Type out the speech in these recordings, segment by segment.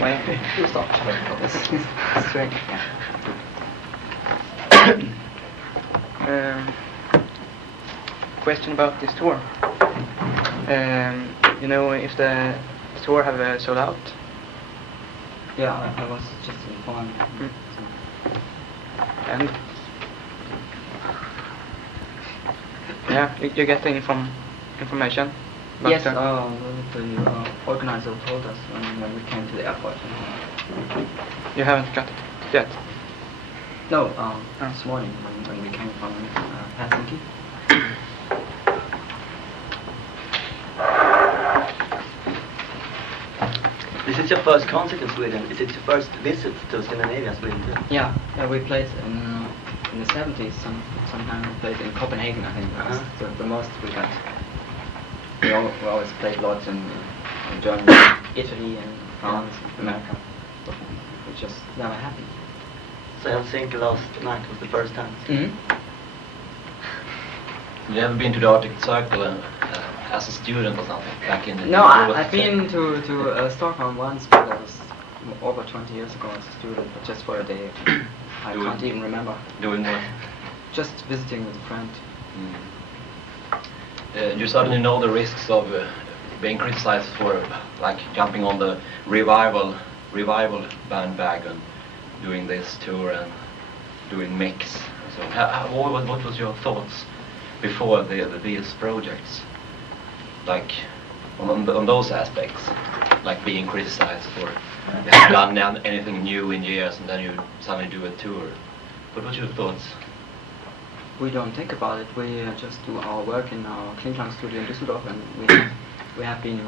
When you stop. Straight. Question about this tour. You know if the tour have sold out? Yeah, I was just informed. And yeah, you get any information? Yes, the organizer told us when we came to the airport. You haven't got it yet? No, this morning when we came from Helsinki. This is your first concert in Sweden. Is it your first visit to Scandinavia, Sweden? Yeah, we played in the 70s. Sometime we played in Copenhagen, I think. That was the most we got. We always played lots in Germany, Italy, and France, America. But we just never happened. So Helsinki last night was the first time. Mm-hmm. You ever been to the Arctic Circle as a student or something back in the? No, I've been to Stockholm once, but that was over 20 years ago as a student, but just for a day. I can't even remember. Doing what? Just visiting with a friend. You certainly know the risks of being criticized for like jumping on the revival bandwagon, doing this tour and doing mix. So, what was your thoughts before these projects? Like on those aspects, like being criticized for you haven't done anything new in years, and then you suddenly do a tour. What was your thoughts? We don't think about it. We just do our work in our Kraftwerk studio in Düsseldorf, and we have been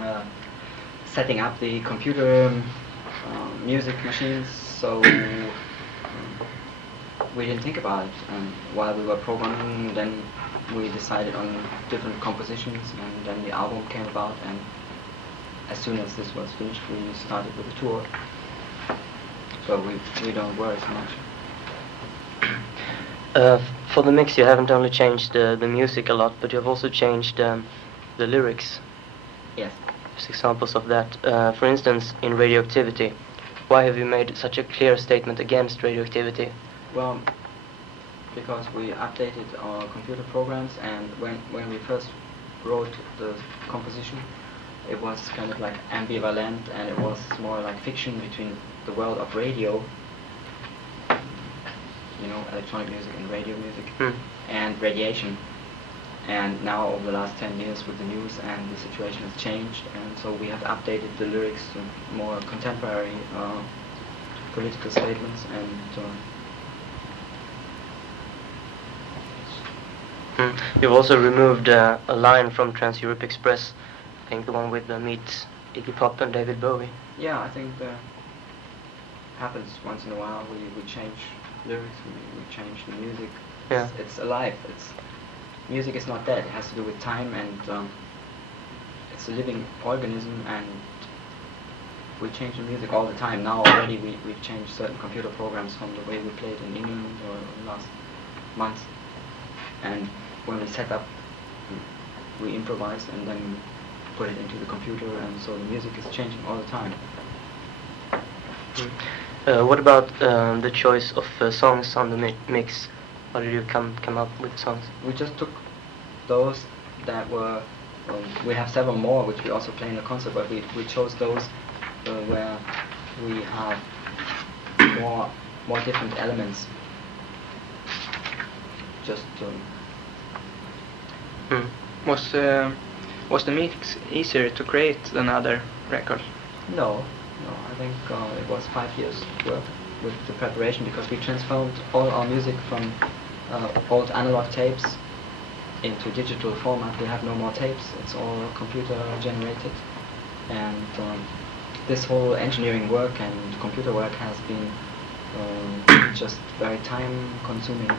setting up the computer music machines. So we didn't think about it. And while we were programming, then we decided on different compositions, and then the album came about. And as soon as this was finished, we started with the tour. So we don't worry so much. For the mix, you haven't only changed the music a lot, but you have also changed the lyrics. Yes. There's examples of that. For instance, in Radioactivity, why have you made such a clear statement against radioactivity? Well, because we updated our computer programs, and when we first wrote the composition, it was kind of like ambivalent, and it was more like fiction between the world of radio, you know, electronic music and radio music, and radiation. And now over the last 10 years with the news and the situation has changed, and so we have updated the lyrics to more contemporary political statements, and You've also removed a line from Trans-Europe Express, I think the one with Meet Iggy Pop and David Bowie. yeah, I think that happens once in a while. We change lyrics, we change the music. Yeah. It's alive. Music is not dead. It has to do with time, and it's a living organism, and we change the music all the time. Now already we've changed certain computer programs from the way we played in England or last months. And when we set up, we improvise and then put it into the computer, and so the music is changing all the time. What about the choice of songs on the mix? How did you come up with songs? We just took those that were, we have several more which we also play in the concert, but we chose those where we have more different elements. Just Was the mix easier to create than other records? No, I think it was 5 years work with the preparation, because we transformed all our music from old analog tapes into digital format. We have no more tapes, it's all computer generated, and this whole engineering work and computer work has been just very time consuming.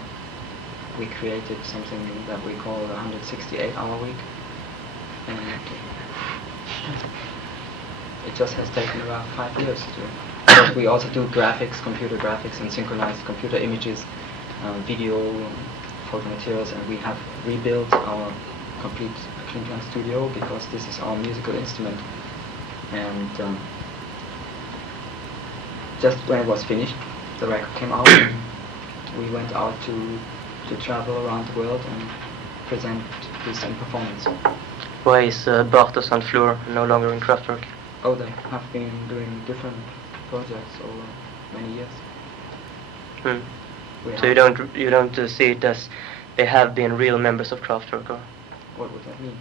We created something that we call the 168-hour week, and it just has taken around 5 years to. We also do graphics, computer graphics, and synchronized computer images, video, photo materials, and we have rebuilt our complete Kraftwerk studio because this is our musical instrument, and just when it was finished, the record came out, and we went out to travel around the world and present this in performance. Why is Bartos and Fleur no longer in Kraftwerk? Oh, they have been doing different projects over many years. We So you don't see it as they have been real members of Kraftwerk, or? What would that mean?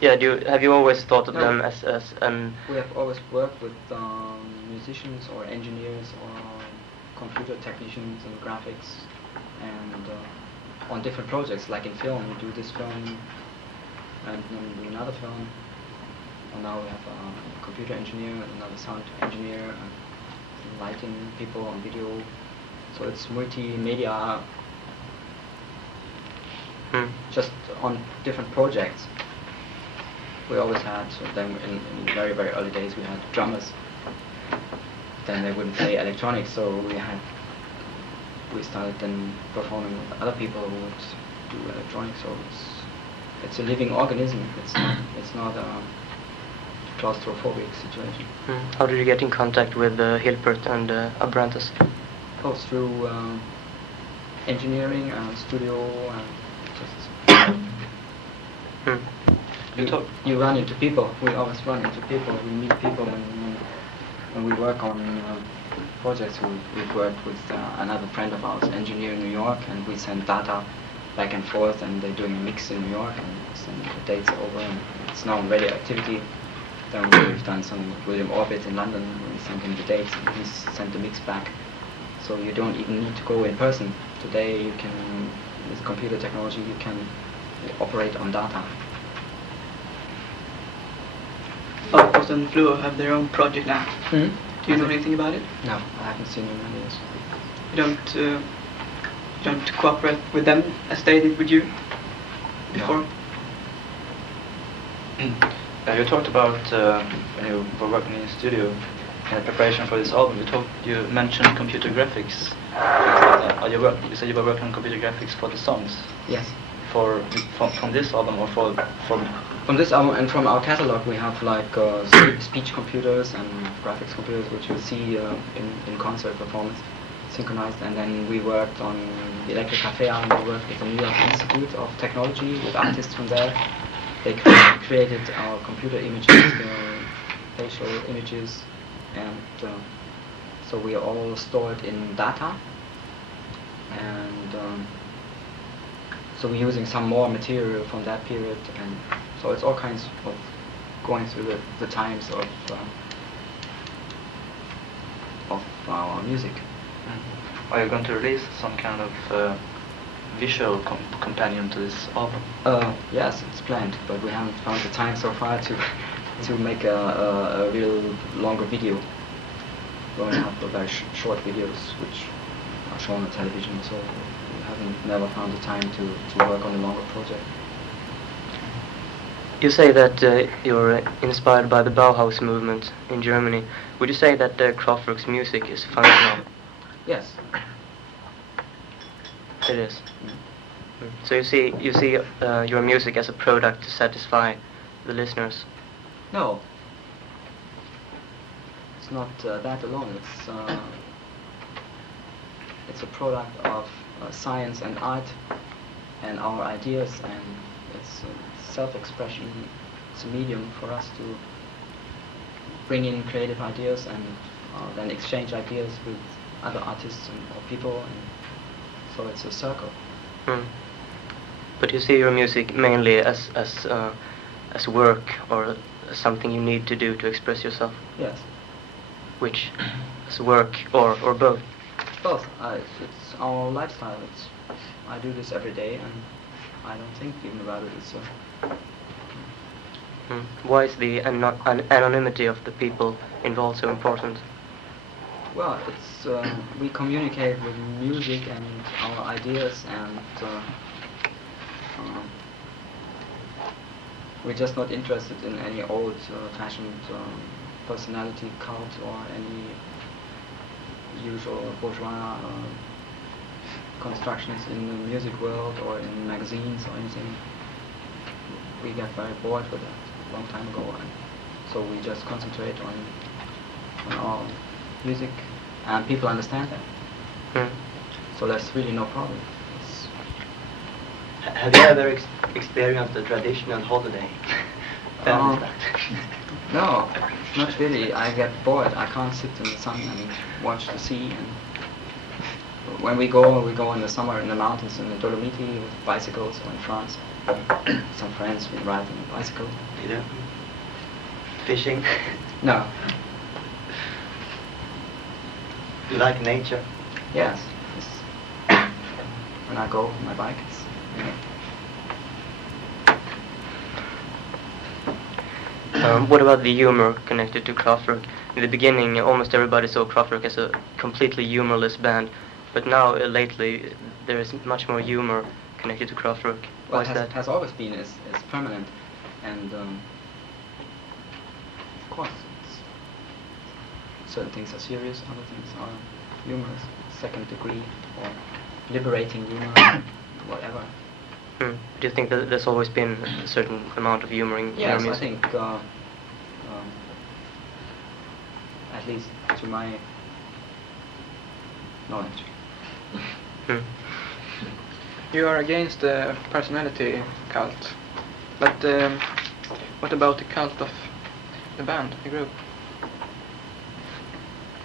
Yeah, have you always thought of No. them as an? We have always worked with musicians or engineers or computer technicians and graphics, and on different projects. Like in film, we do this film, and then we do another film. And now we have a computer engineer, another sound engineer, and lighting people on video. So it's multimedia, just on different projects. We always had, so then in very, very early days we had drummers. Then they wouldn't play electronics, so we started then performing with other people who would do electronics. So it's a living organism. It's not a claustrophobic situation. How did you get in contact with Hilpert and Abrantes? Oh, through engineering and studio and just you run into people. We always run into people. We meet people when we work on projects. We've worked with another friend of ours, engineer in New York, and we send data back and forth, and they're doing a mix in New York and send the dates over, and it's now on radioactivity. Then we've done some with William Orbit in London. We sent him the dates, and he sent the mix back. So you don't even need to go in person. Today you can, with computer technology, you can operate on data. Bartos and Fleur have their own project now. Hmm? Do you know anything about it? No, I haven't seen him in many years. You don't cooperate with them as they did with you before? You talked about when you were working in the studio in preparation for this album. You mentioned computer graphics. You said you were working on computer graphics for the songs. Yes. From this album or From this album and from our catalog, we have like speech computers and graphics computers, which you see in concert performance, synchronized. And then we worked on the Electric Cafe album. We worked with the New York Institute of Technology with artists from there. They created our computer images, facial images, and so we are all stored in data. And so we're using some more material from that period, and so it's all kinds of going through the times of our music. Are you going to release some kind of visual companion to this album? Yes, it's planned, but we haven't found the time so far to make a real longer video. We only have very short videos which are shown on television, so we haven't never found the time to work on a longer project. You say that you're inspired by the Bauhaus movement in Germany. Would you say that Kraftwerk's music is functional? Yes. It is. So you see your music as a product to satisfy the listeners? No. It's not that alone. It's a product of science and art and our ideas, and it's self-expression. It's a medium for us to bring in creative ideas and then exchange ideas with other artists or people, and so it's a circle. But you see your music mainly as work, or something you need to do to express yourself? Yes. Which? As work or both? Both. It's our lifestyle. I do this every day, and I don't think even about it. Why is the anonymity of the people involved so important? Well, it's we communicate with music and our ideas, and we're just not interested in any old-fashioned personality cult or any usual bourgeois constructions in the music world or in magazines or anything. We got very bored with that a long time ago, and so we just concentrate on our music and people understand that. Mm. So there's really no problem. Have you ever experienced a traditional holiday? Uh, No, not really. I get bored. I can't sit in the sun and watch the sea. And when we go in the summer in the mountains in the Dolomiti with bicycles, or in France. Some friends we ride on a bicycle. You know? Fishing? No. You like nature? Yes. When I go on my bike, it's. What about the humor connected to Kraftwerk? In the beginning, almost everybody saw Kraftwerk as a completely humorless band, but now, lately, there is much more humor connected to Kraftwerk. Why Well, is it that? has always been is permanent, and of course, certain things are serious, other things are humorous, second degree, or liberating humor, whatever. Do you think that there's always been a certain amount of humor in your Yes, music? I think, at least to my knowledge. Hmm. You are against the personality cult, but what about the cult of the band, the group?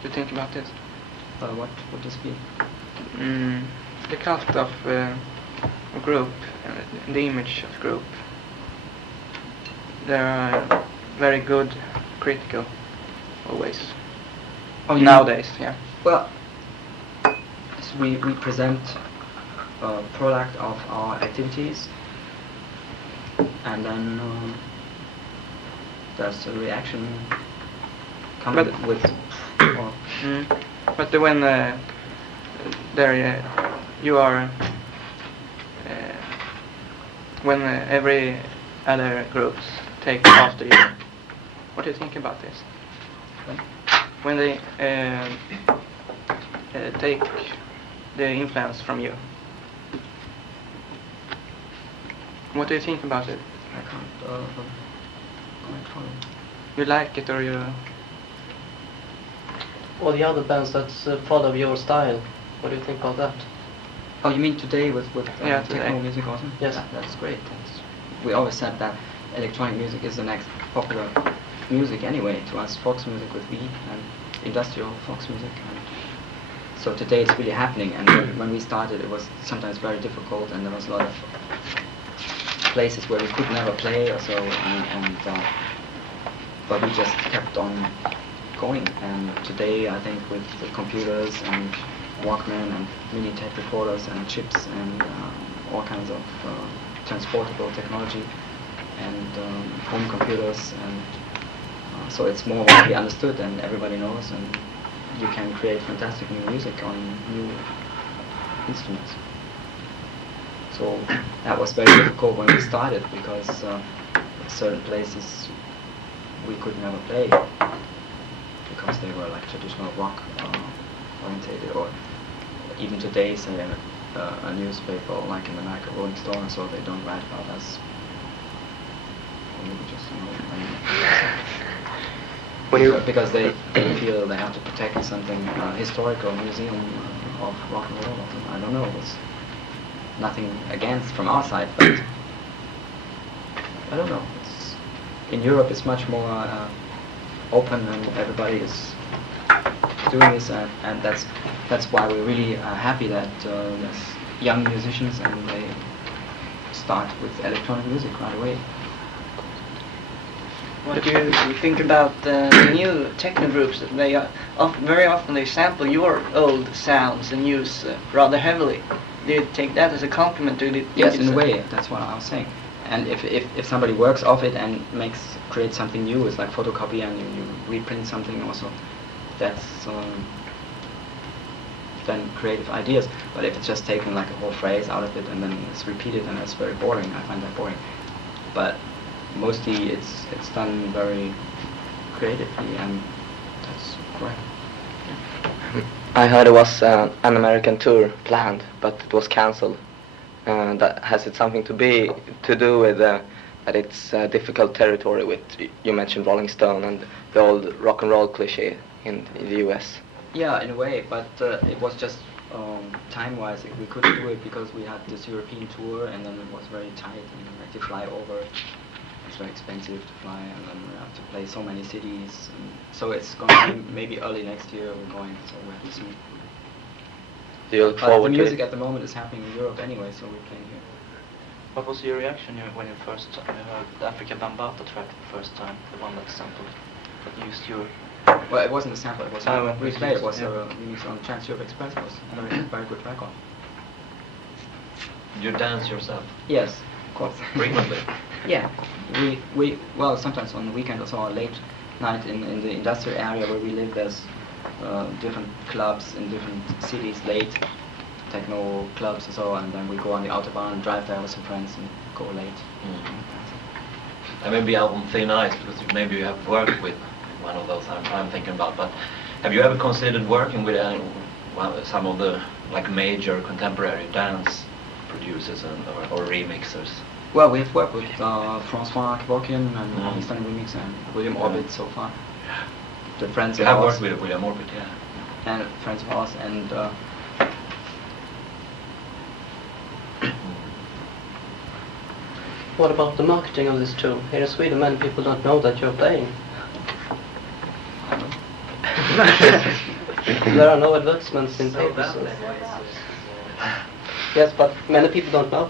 Do you think about this? What would this be? The cult of a group, the image of group. They are very good, critical, always. Oh, you Nowadays, yeah. Well, we present a product of our activities, and then there's a reaction coming But- with. Or, But when there you are, when every other groups take after you, what do you think about this? When they take the influence from you, what do you think about it? I can't quite follow. You like it or you? Or the other bands that follow your style, what do you think about that? Oh, you mean today with Yeah, techno today. music also? Yes. That's great. We always said that electronic music is the next popular music anyway. To us, folk music with V and industrial folk music. And so today it's really happening. And when we started, it was sometimes very difficult, and there was a lot of places where we could never play or so. But we just kept on going. And today, I think with the computers and Walkman and mini tape recorders and chips and all kinds of transportable technology and home computers, and so it's more widely understood and everybody knows, and you can create fantastic new music on new instruments. So that was very difficult when we started, because certain places we could never play because they were like traditional rock orientated, or even today, say a newspaper like in America, Rolling Stone, so they don't write about us. Or maybe just because they feel they have to protect something historical museum of rock and roll. I don't know. It's nothing against from our side, but I don't know. In Europe, it's much more open, and everybody is doing this, and that's why we're really happy that there's young musicians and they start with electronic music right away. What do you think about the new techno groups? They are very often they sample your old sounds and use rather heavily. Do you take that as a compliment? Do you think Yes, it's in a way, that's what I was saying. And if somebody works off it and creates something new, it's like photocopy, and you reprint something also, that's then creative ideas. But if it's just taken like a whole phrase out of it and then it's repeated, and that's very boring. I find that boring. But mostly it's done very creatively, and that's correct. I heard it was an American tour planned, but it was cancelled. That has it something to do with that it's difficult territory with, you mentioned Rolling Stone and the old rock and roll cliche in the US. Yeah, in a way, but it was just time-wise we couldn't do it because we had this European tour, and then it was very tight, and we had to fly over. It's very expensive to fly, and then we have to play so many cities. And so it's going to be maybe early next year we're going, so we have to see. Do you look But the forward to music it? at the moment is happening in Europe anyway, so we're playing here. What was your reaction when you first heard the Africa Bambata track the first time, the one that sampled, that used your... Well, it wasn't a sample, it was Oh, we played, it was yeah. a remix on Trans Europe Express, was a very good record. You dance yourself Yes, of course. frequently. Yeah, well, sometimes on the weekend or so, or late night in the industrial area where we live, there's different clubs in different cities, late techno clubs and so on, and then we go on the autobahn and drive there with some friends and go late. And maybe out on thin ice, because maybe you have worked with one of those I'm thinking about, but have you ever considered working with some of the like major contemporary dance producers or remixers? Well, we have worked with François Kevorkian and he's done a remix, and William Orbit so far. The friends You of have ours. worked with William Orbit, yeah. And friends of ours, and What about the marketing of this tour? Here in Sweden, many people don't know that you're playing. There are no advertisements in papers. Yes, but many people don't know.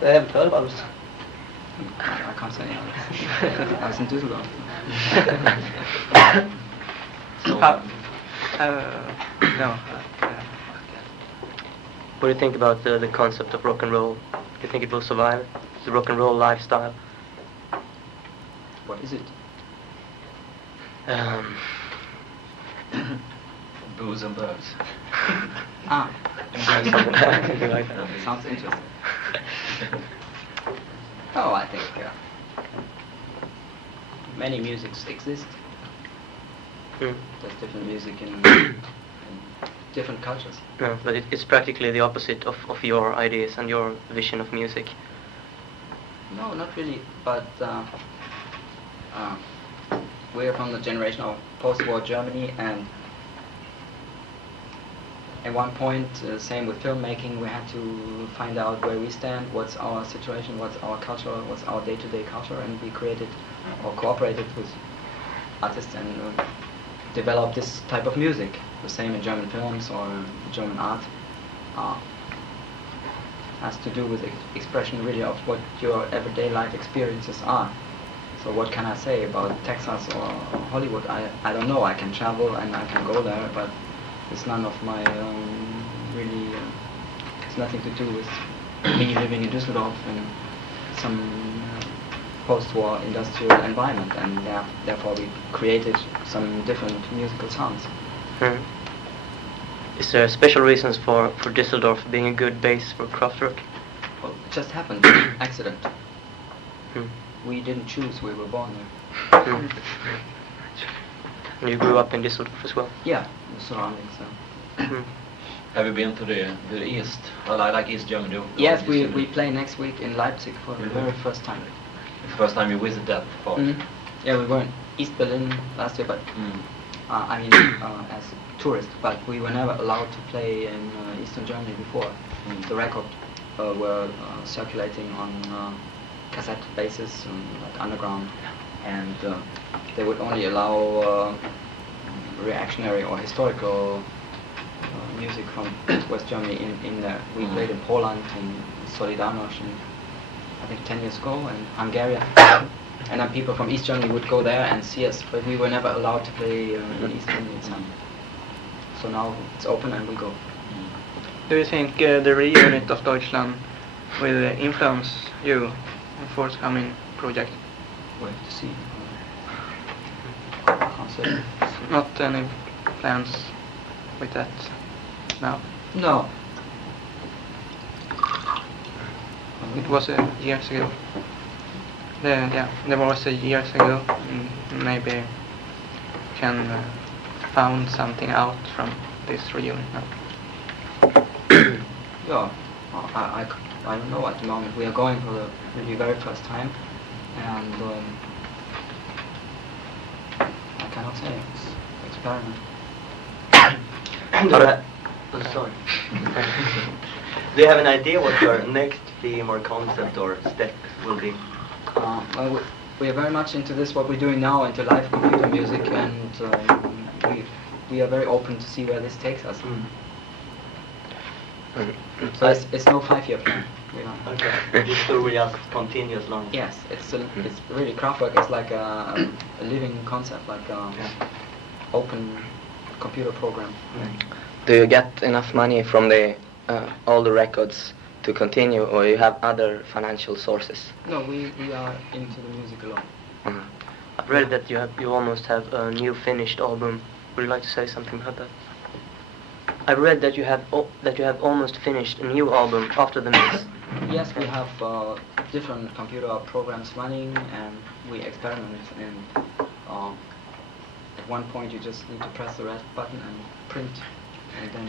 They haven't heard about us. I can't say. I was in Düsseldorf. No. What do you think about the concept of rock and roll? Do you think it will survive? The rock and roll lifestyle? What is it? Booze and birds. Ah, Something like that. sounds interesting. Oh, I think many musics exist. Hmm. There's different music in different cultures. No, but it's practically the opposite of your ideas and your vision of music. No, not really, but we're from the generation of post-war Germany, and at one point, same with filmmaking, we had to find out where we stand, what's our situation, what's our culture, what's our day-to-day culture, and we created or cooperated with artists and developed this type of music. The same in German films or German art. Has to do with the expression really of what your everyday life experiences are. So what can I say about Texas or Hollywood? I don't know. I can travel and I can go there, but it's none of my really. It's nothing to do with me living in Düsseldorf in some post-war industrial environment, and therefore we created some different musical sounds. Hmm. Is there special reasons for Düsseldorf being a good base for Kraftwerk? Well, it just happened, accident. Hmm. We didn't choose, we were born there. Hmm. And you grew up in Düsseldorf as well? Yeah, the surroundings. Hmm. Have you been to the east? Well, I like East Germany. Yes, we play next week in Leipzig for the very first time. It's the first time you visit that part. Yeah, we were in East Berlin last year, but I mean as tourists, but we were never allowed to play in Eastern Germany before. The record were circulating on cassette basis, like underground, and they would only allow reactionary or historical music from West Germany in there. We played in Poland, in Solidarność, I think 10 years ago, and Hungary. And then people from East Germany would go there and see us, but we were never allowed to play in East Germany itself. So now it's open and we go. Do you think the reunit of Deutschland will influence you in forthcoming project? We'll have to see. Can't say. Not any plans with that now? No. It was years ago. There was years ago. Maybe can found something out from this reunion now. Yeah, I don't know at the moment. We are going for the really very first time, and I cannot say. It's experiment. Oh, sorry. Do you have an idea what your next theme or concept or step will be? Well, we are very much into this, what we're doing now, into live computer music, and we are very open to see where this takes us. So it's no 5-year plan. You know. Okay. This tour will just continue as long. Yes, it's really Kraftwerk is like a living concept, like open computer program. Do you get enough money from the all the records to continue, or you have other financial sources? No, we are into the music alone. I've read that you almost have a new finished album. Would you like to say something about that? I read that you have almost finished a new album after the mix. Yes, we have different computer programs running, and we experiment. And at one point, you just need to press the red button and print, and then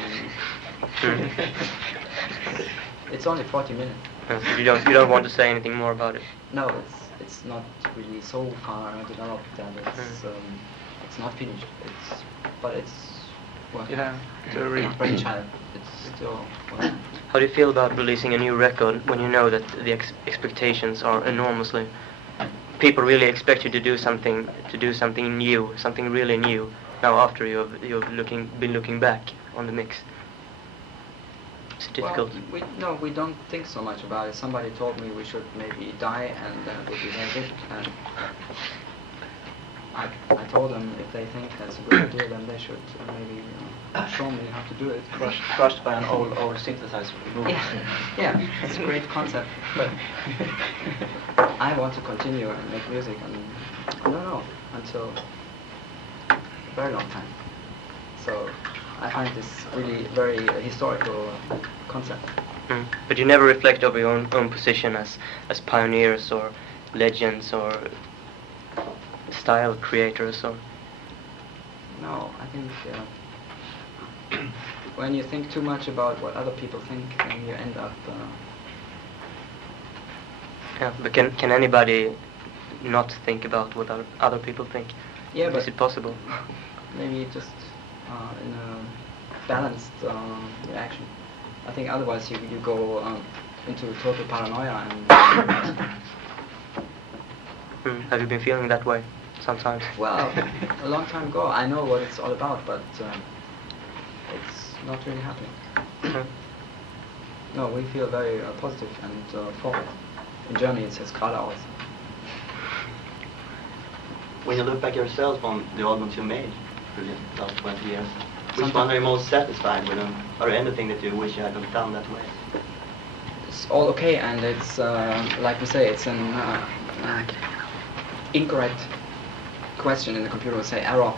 it's only 40 minutes. You don't want to say anything more about it? No, it's not really so far developed that it's not finished. But it's working. Yeah, it's a real brainchild. It's still working. How do you feel about releasing a new record when you know that the expectations are enormously? People really expect you to do something new, something really new. Now after you've been looking back on the mix, it's difficult. Well, we don't think so much about it. Somebody told me we should maybe die, and then it would be very good. And I told them if they think that's a good idea, then they should maybe show me how to do it. Crushed by an old synthesizer. Yeah, it's a great concept. But I want to continue and make music, and I don't know, until a very long time. So I find this really very historical concept. But you never reflect over your own position as pioneers or legends or style creators or... No, I think when you think too much about what other people think, then you end up... Yeah, but can anybody not think about what other people think? Yeah, but is it possible? Maybe just in a balanced reaction. I think otherwise you go into total paranoia and... Have you been feeling that way sometimes? Well, a long time ago. I know what it's all about, but it's not really happening. No, we feel very positive and forward. In Germany it says geradeaus. When you look back yourself on the albums you made for the last 20 years, which one are you most satisfied with them? Or anything that you wish you hadn't done that way? It's all okay, and it's, like we say, it's an incorrect question in the computer will say error,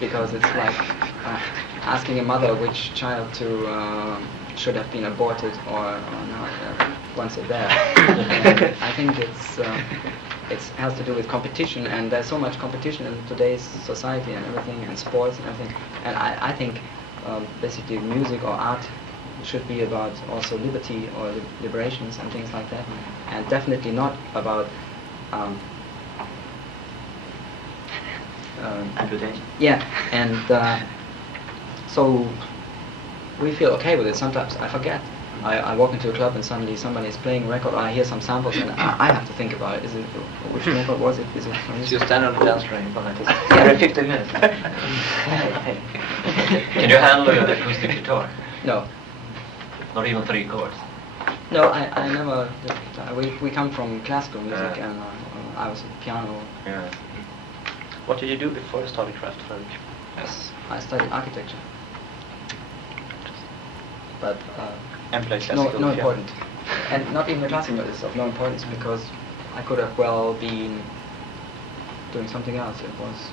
because it's like asking a mother which child to should have been aborted or not once it's there. I think it has to do with competition, and there's so much competition in today's society and everything, and sports and everything. And I think basically music or art should be about also liberty or liberations and things like that, and definitely not about amputation. Yeah, and so we feel okay with it. Sometimes I forget. I walk into a club and suddenly somebody is playing a record, or I hear some samples, and I have to think about it. Is it which record was it? Is it from You stand on the dance floor and every 15 minutes. Can you handle an acoustic guitar? No. Not even 3 chords? No, I never did guitar. We come from classical music, and I was a piano. Yeah. What did you do before you started Kraftwerk? Yes, I studied architecture. But And play no classical piano. important. And not even the classical is of no importance, because I could have well been doing something else. It was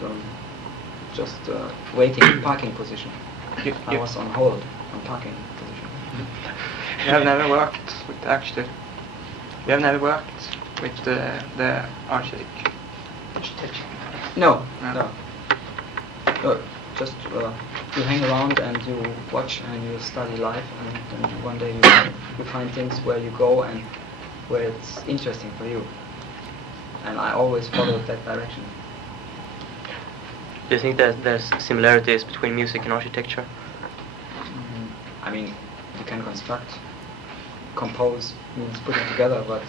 just waiting parking position. I was on hold on parking position. You have never worked with the architect. You have never worked with the architect. No. Just you hang around and you watch and you study life, and then one day you find things where you go and where it's interesting for you. And I always followed that direction. Do you think that there's similarities between music and architecture? I mean, you can compose means putting together, but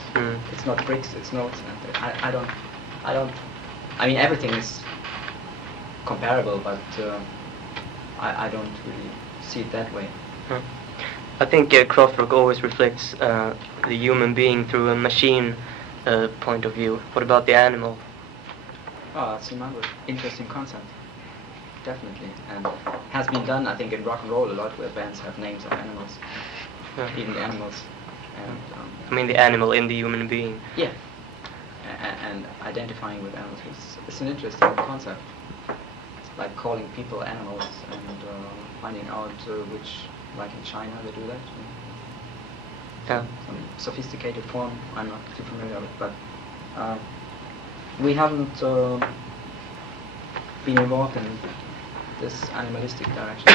it's not bricks, it's notes, and I don't. I mean, everything is comparable, but I don't really see it that way. I think Kraftwerk always reflects the human being through a machine point of view. What about the animal? Oh, that's another interesting concept. Definitely, and has been done, I think, in rock and roll a lot, where bands have names of animals, even the animals. And, I mean, the animal in the human being. Yeah, and identifying with animals is an interesting concept. It's like calling people animals and finding out which, like in China, they do that. Yeah. Some sophisticated form. I'm not too familiar with, but we haven't been involved in this animalistic direction.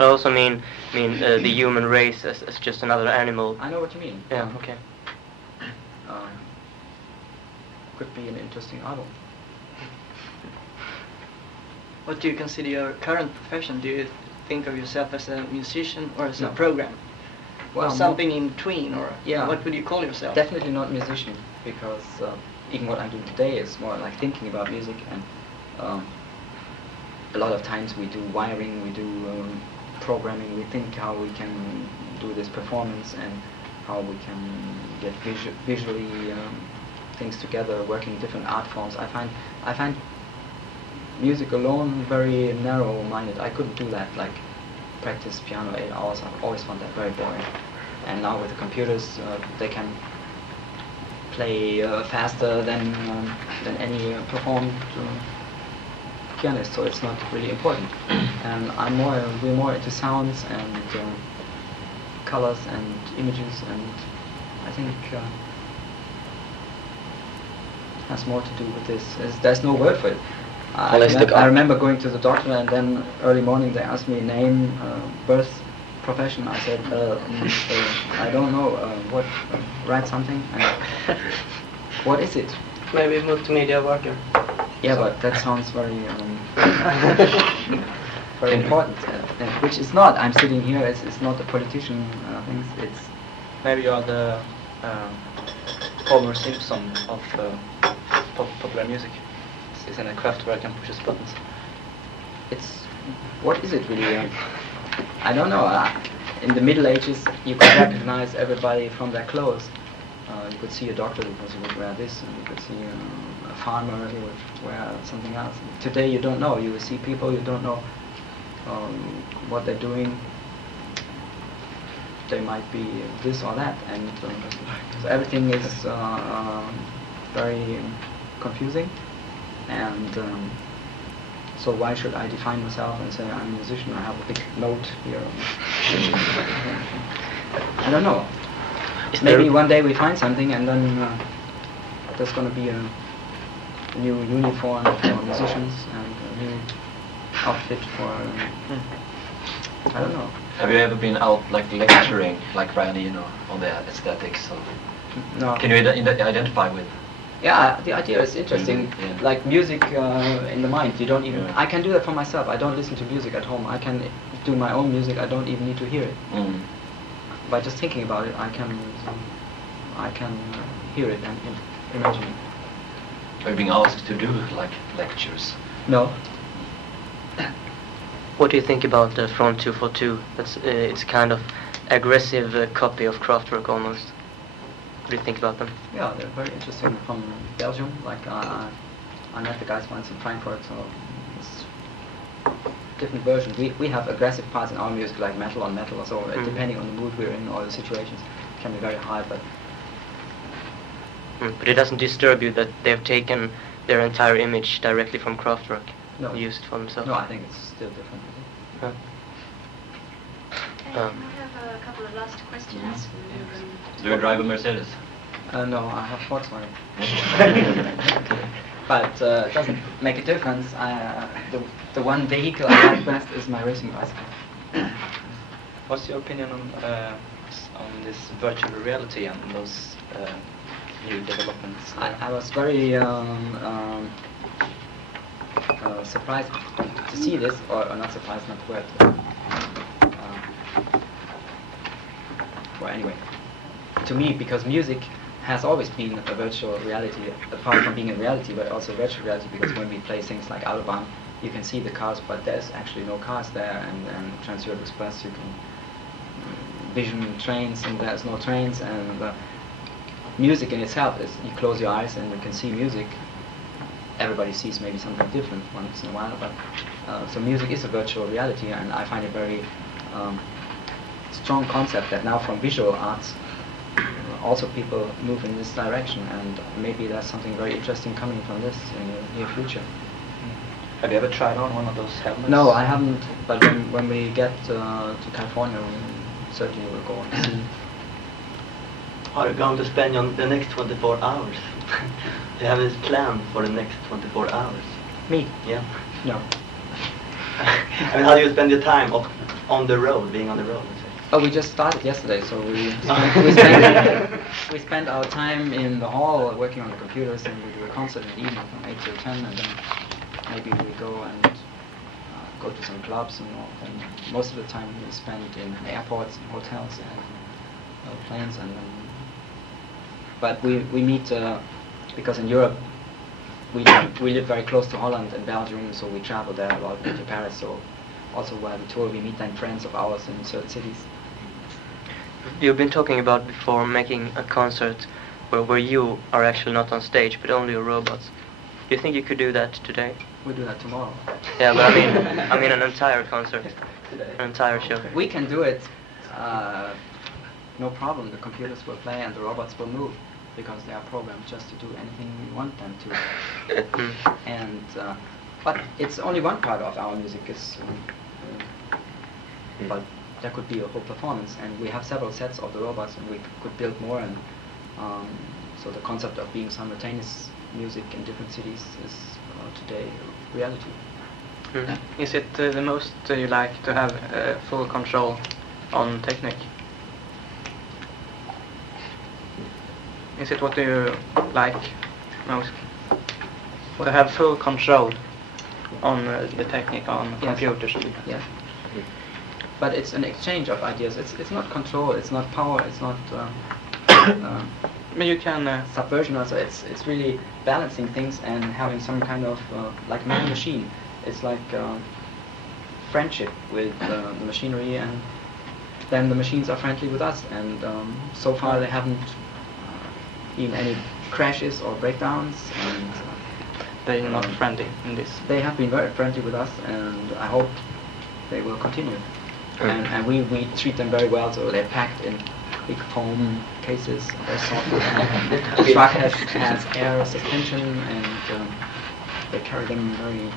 I also mean the human race as just another animal. I know what you mean. Yeah. Okay. Could be an interesting album. What do you consider your current profession? Do you think of yourself as a musician or as a No. programmer? Well, or something in between, or yeah. what would you call yourself? Definitely not musician, because even what I do today is more like thinking about music, and a lot of times we do wiring, we do programming, we think how we can do this performance and how we can get visually things together, working different art forms. I find music alone very narrow-minded. I couldn't do that, like practice piano 8 hours. I've always found that very boring. And now with the computers, they can play faster than any performed pianist, so it's not really important. And we're more into sounds and colors and images, and I think it has more to do with this. There's no word for it. I remember going to the doctor, and then early morning they asked me name, birth, profession. I said, I don't know, what, write something. And what is it? Maybe multimedia worker. Yeah, but that sounds very very important, which is not. I'm sitting here, it's not a politician thing, it's... Maybe you are the Homer Simpson of popular music. He's in a Kraftwerk and pushes buttons. What is it really? I don't know. In the Middle Ages, you could recognize everybody from their clothes. You could see a doctor because he would wear this, and you could see a farmer, he would wear something else. Today you don't know. You see people, you don't know what they're doing. They might be this or that, and so everything is very confusing. And so why should I define myself and say I'm a musician? I have a big note here. I don't know. Maybe one day we find something, and then there's going to be a new uniform for musicians and a new outfit for... I don't know. Have you ever been out like lecturing, like Randy, on the aesthetics? No. Can you identify with? Yeah, the idea is interesting. Yeah. Like music in the mind, you don't even... I can do that for myself. I don't listen to music at home. I can do my own music. I don't even need to hear it. By just thinking about it, I can hear it and imagine it. Are you being asked to do like lectures? No. What do you think about the Front 242? It's kind of aggressive copy of Kraftwerk almost. What do you think about them? Yeah, they're very interesting from Belgium. Like I met the guys once in Frankfurt, so it's different versions. We have aggressive parts in our music, like metal on metal, so depending on the mood we're in or the situations, it can be very high. But it doesn't disturb you that they've taken their entire image directly from Kraftwerk no. and used it for themselves? No, I think it's still different. Yeah. I have a couple of last questions. Do you drive a Mercedes? No, I have Volkswagen. But it doesn't make a difference. The one vehicle I like best is my racing bicycle. What's your opinion on this virtual reality and those new developments? I was very surprised to see this, or not surprised, not the word. Well, anyway, to me, because music has always been a virtual reality, apart from being a reality, but also a virtual reality, because when we play things like Autobahn, you can see the cars, but there's actually no cars there, and Trans-Europe Express, you can vision trains, and there's no trains, and music in itself is, you close your eyes and you can see music. Everybody sees maybe something different once in a while, but so music is a virtual reality, and I find it very strong concept that now from visual arts also people move in this direction, and maybe there's something very interesting coming from this in the near future. Have you ever tried on one of those helmets? No, I haven't, but when we get to California, we certainly will go and see. How are you going to spend the next 24 hours? Do you have this plan for the next 24 hours? Me? Yeah. No. I mean, how do you spend your time on the road, being on the road? Let's say? Oh, we just started yesterday, so we spend our time in the hall working on the computers, and we do a concert in the evening from 8 till 10, and then maybe we go and go to some clubs, and most of the time we spend in airports and hotels and planes, and but we meet because in Europe we live very close to Holland and Belgium, so we travel there a lot to Paris. So also while we tour, we meet then friends of ours in certain cities. You've been talking about before making a concert where you are actually not on stage but only your robots. Do you think you could do that today? We'll do that tomorrow. Yeah, but I mean an entire concert, an entire show. We can do it. No problem. The computers will play and the robots will move, because they are programmed just to do anything we want them to. And but it's only one part of our music. But there could be a whole performance, and we have several sets of the robots, and we could build more. And so the concept of being simultaneous music in different cities is today reality. Is it the most you like to have full control on technique? Is it what you like most? To have full control on the technique on computers? Yes. But it's an exchange of ideas. It's not control. It's not power. It's not. You can subversion also. It's really balancing things and having some kind of like man-machine. It's like friendship with the machinery, and then the machines are friendly with us. And so far they haven't been any crashes or breakdowns, and they are not friendly in this. They have been very friendly with us, and I hope they will continue. And we treat them very well, so they're packed in big foam cases, very soft. And the truck has air suspension, and they carry them very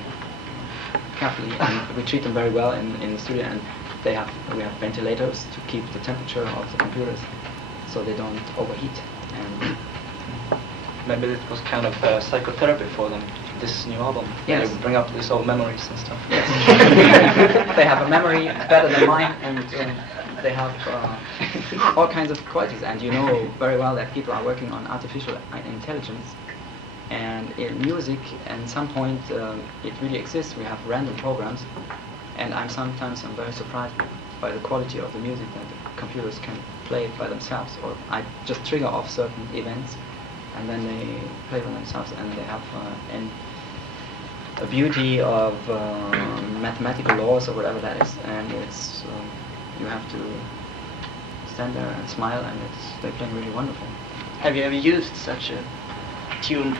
carefully, and we treat them very well in the studio. And we have ventilators to keep the temperature of the computers, so they don't overheat. And maybe it was kind of psychotherapy for them, this new album. Yes. They bring up these old memories and stuff. Yes. They have a memory better than mine, and they have all kinds of qualities. And you know very well that people are working on artificial intelligence, and in music, at some point it really exists. We have random programs, and I'm very surprised by the quality of the music that the computers can play by themselves, or I just trigger off certain events, and then they play by themselves, and they have a beauty of mathematical laws or whatever that is, and it's you have to stand there and smile, and they're playing really wonderful. Have you ever used such a tune,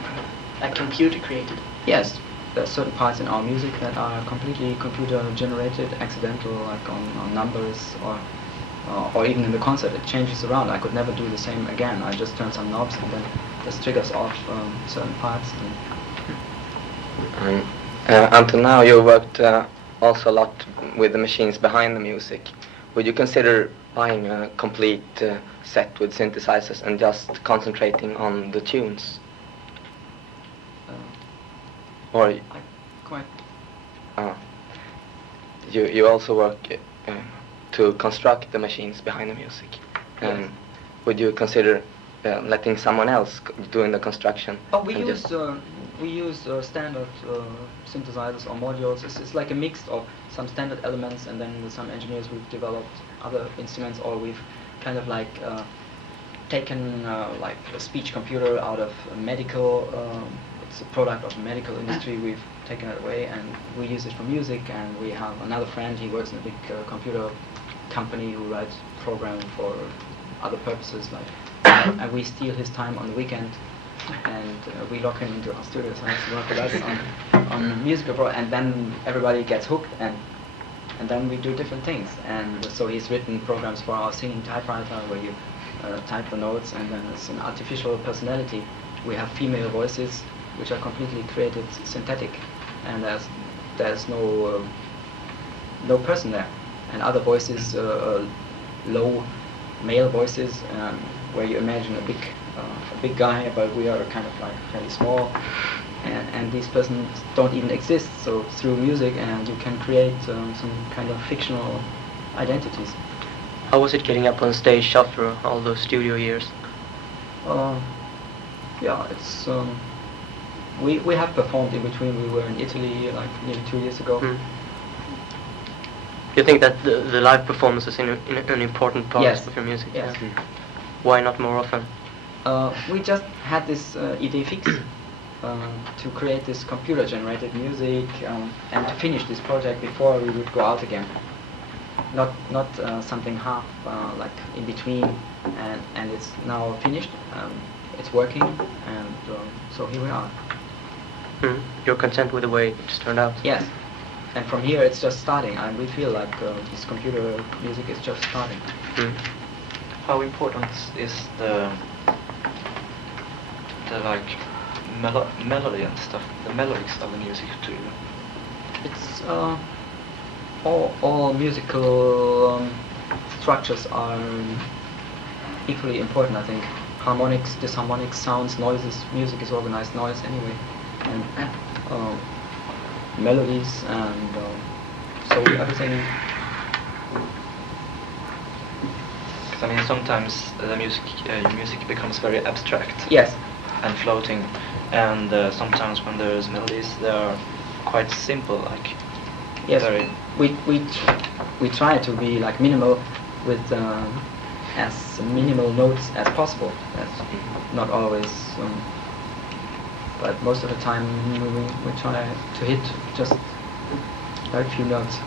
a computer created? Yes, there are certain parts in our music that are completely computer generated, accidental, like on numbers, or even in the concert it changes around. I could never do the same again. I just turn some knobs and then this triggers off certain parts. Until now you worked also a lot with the machines behind the music. Would you consider buying a complete set with synthesizers and just concentrating on the tunes? Or quite. You also work to construct the machines behind the music. Yes. Would you consider letting someone else doing the construction? Oh, we we use standard synthesizers or modules. It's like a mix of some standard elements, and then with some engineers we've developed other instruments, or we've kind of like taken like a speech computer out of a medical. It's a product of the medical industry. We've taken it away and we use it for music. And we have another friend. He works in a big computer company who writes programming for other purposes, like. And we steal his time on the weekend, and we lock him into our studio so he has to work with us on musical and then everybody gets hooked, and then we do different things. And so he's written programs for our singing typewriter where you type the notes, and then it's an artificial personality. We have female voices which are completely created synthetic, and there's no person there, and other voices, low male voices, where you imagine a big guy, but we are kind of like fairly small, and these persons don't even exist. So through music, and you can create some kind of fictional identities. How was it getting up on stage after all those studio years? Yeah, it's we have performed in between. We were in Italy like nearly 2 years ago. You think that the live performance is an important part of your music? Yes. Yeah. Why not more often? We just had this idea fix to create this computer-generated music and to finish this project before we would go out again. Not something half like in between, and it's now finished. It's working, and so here we are. You're content with the way it's turned out? Yes. And from here it's just starting, and we feel like this computer music is just starting. How important is the like melody and stuff, the melodies of the music to you? It's all musical structures are equally important, I think. Harmonics, disharmonics, sounds, noises. Music is organized noise anyway, and melodies, and so everything. I mean, sometimes the music becomes very abstract. Yes. And floating, and sometimes when there's melodies, they are quite simple, like. Yes. Very. We try to be like minimal with as minimal notes as possible. That's not always, but most of the time we try to hit just very few notes.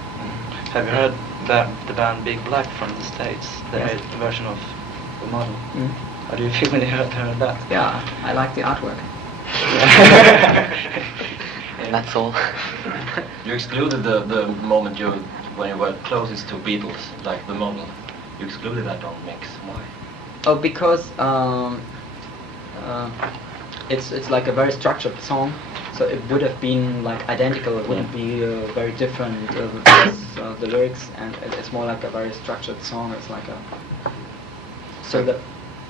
Have you heard the band Big Black from the States? They made a version of the model. How do you feel when you heard that? Yeah, I like the artwork. That's all. You excluded the moment when you were closest to Beatles, like the model. You excluded that on mix. Why? Oh, because it's like a very structured song, so it would have been like identical. It wouldn't be very different because the lyrics, and it's more like a very structured song. It's like so that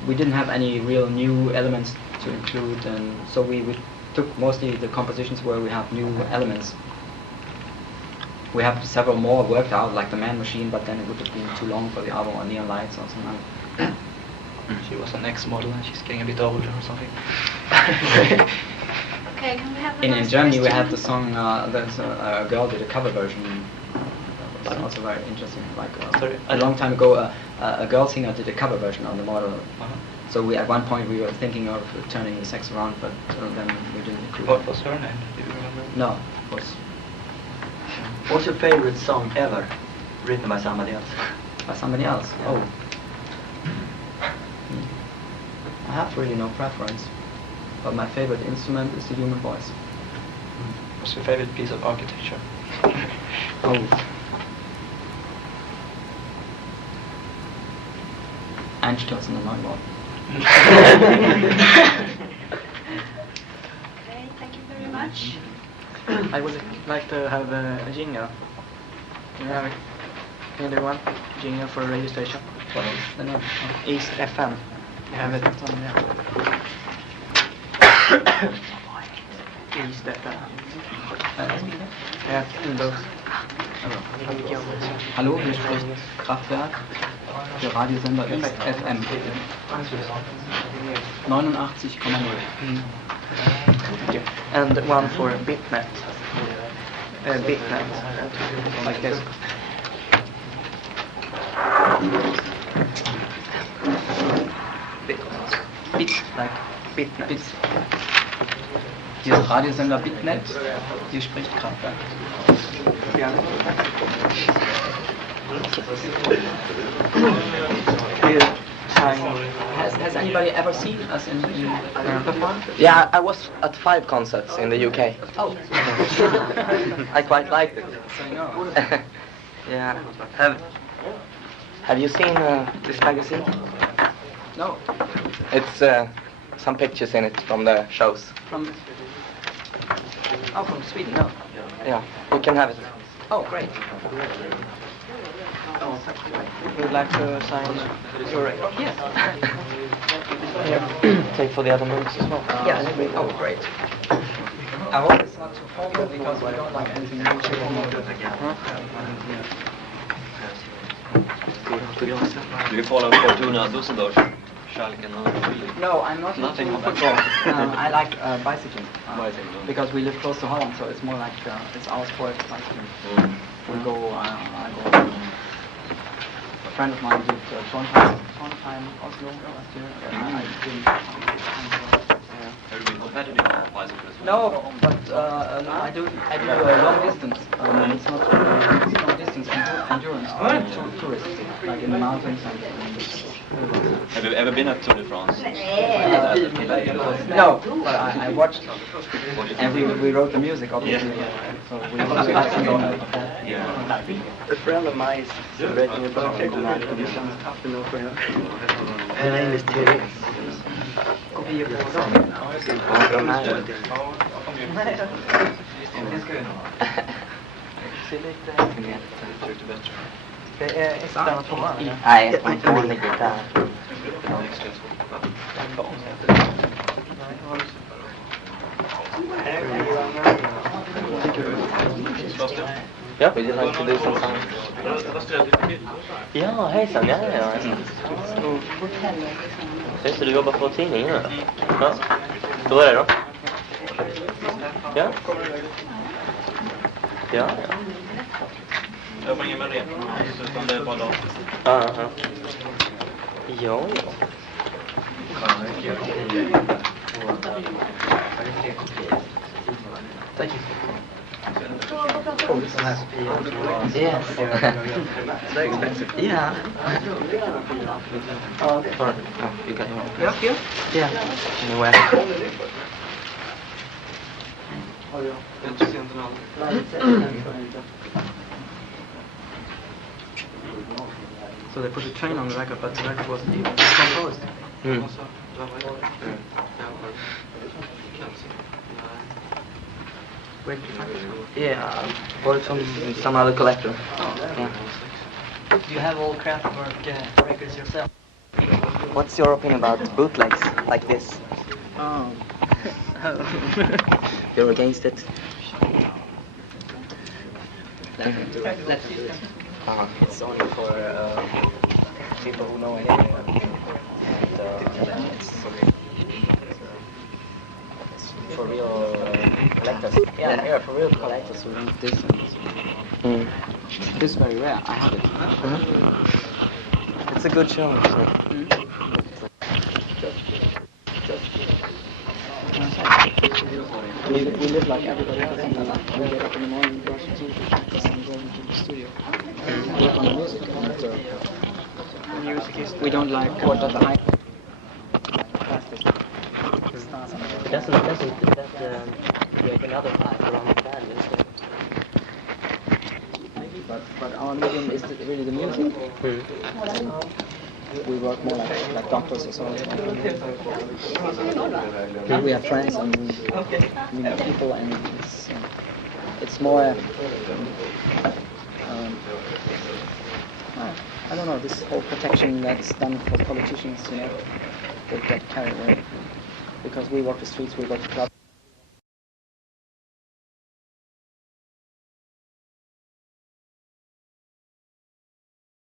we didn't have any real new elements to include, and so we took mostly the compositions where we have new elements. We have several more worked out, like the Man Machine, but then it would have been too long for the album, or Neon Lights or something. She was an ex-model and she's getting a bit older or something. Okay, can we have the In last Germany we question? had the song, there's a girl did a cover version. That was also very interesting. Like a long time ago, a girl singer did a cover version on the model. So at one point we were thinking of turning the sex around, but then we didn't include What was her name? Do you remember? No, it was What's your favorite song ever written by somebody else? by somebody else. Yeah. Oh. I have really no preference, but my favorite instrument is the human voice. What's your favorite piece of architecture? Oh. Einstürzen in Neubau. Okay, thank you very much. I would like to have a jingle. Can you have it? Either one? Jingle for a radio station. What is the name? East FM. You have it on there. East FM. Yeah, in both. Hallo, hier spricht Kraftwerk. Der Radiosender ist FM. 89,0. Thank you. And one for bitnet. Bitnet, like this. Bit, like bitnet. Dieses Radiosender Bitnet, hier spricht Kraftwerk. Has anybody ever seen us in perform? Yeah, I was at 5 concerts in the UK. Oh. I quite liked it. So no. Yeah. Have you seen this magazine? No. It's some pictures in it from the shows. From Sweden, no. Yeah, you can have it. Oh, great. Would you like to sign your record? Yes. Here, take for the other members as well. Yeah. Oh, great. I hope it's not too formal because we don't like anything too formal. Do you follow Fortuna Düsseldorf? Schalke, no? No, I'm not Nothing into on that. football. I like bicycling. Bicycling. Because we live close to Holland, so it's more like it's our sport, bicycling. We go, I go. A friend of mine did Trondheim, Oslo last year. I didn't. Have you been competitive on bicycles? No, but I do long distance. It's not long distance endurance. Tourists, like in the mountains and. Have you ever been at Tour de France? No, but I watched, and we wrote the music, obviously. So we A friend of mine is writing about it. Her name is Therese. Det är Estan och Thomas. Nej, jag inte håller gitarr. Ja, would you like to do some sound? Ja, hejsan, ja. Just det, du jobbar på tidningen nu? Ja. Då är det då? Ja. Ja. Jag får ingen med rep, utan det är bara dator. Ja. Ja. Thank you. Yes. Very expensive. Yeah. Oh, okay. Sorry. Oh, you got one. Ja, ja. Yeah. Anywhere. So they put a train on the record, but the record wasn't even composed. Where did you find it? Yeah, bought it from some other collector. Yeah. Do you have all Kraftwerk records yourself? What's your opinion about bootlegs like this? Oh. You're against it? It's only for people who know anything. And it's for real collectors. Yeah, for real collectors who want this. And this is very rare. I have it. It's a good show. So. We live like everybody else. We get up in the morning, brush our teeth, practice, and go into the studio. Work on the music. We don't like what does the high. Doesn't that create another hype around the band instead? But our medium is really the music. We work more like doctors or so. We are friends and we know people, and it's more. I don't know, this whole protection that's done for politicians, they get carried away. Because we walk the streets, we go to clubs.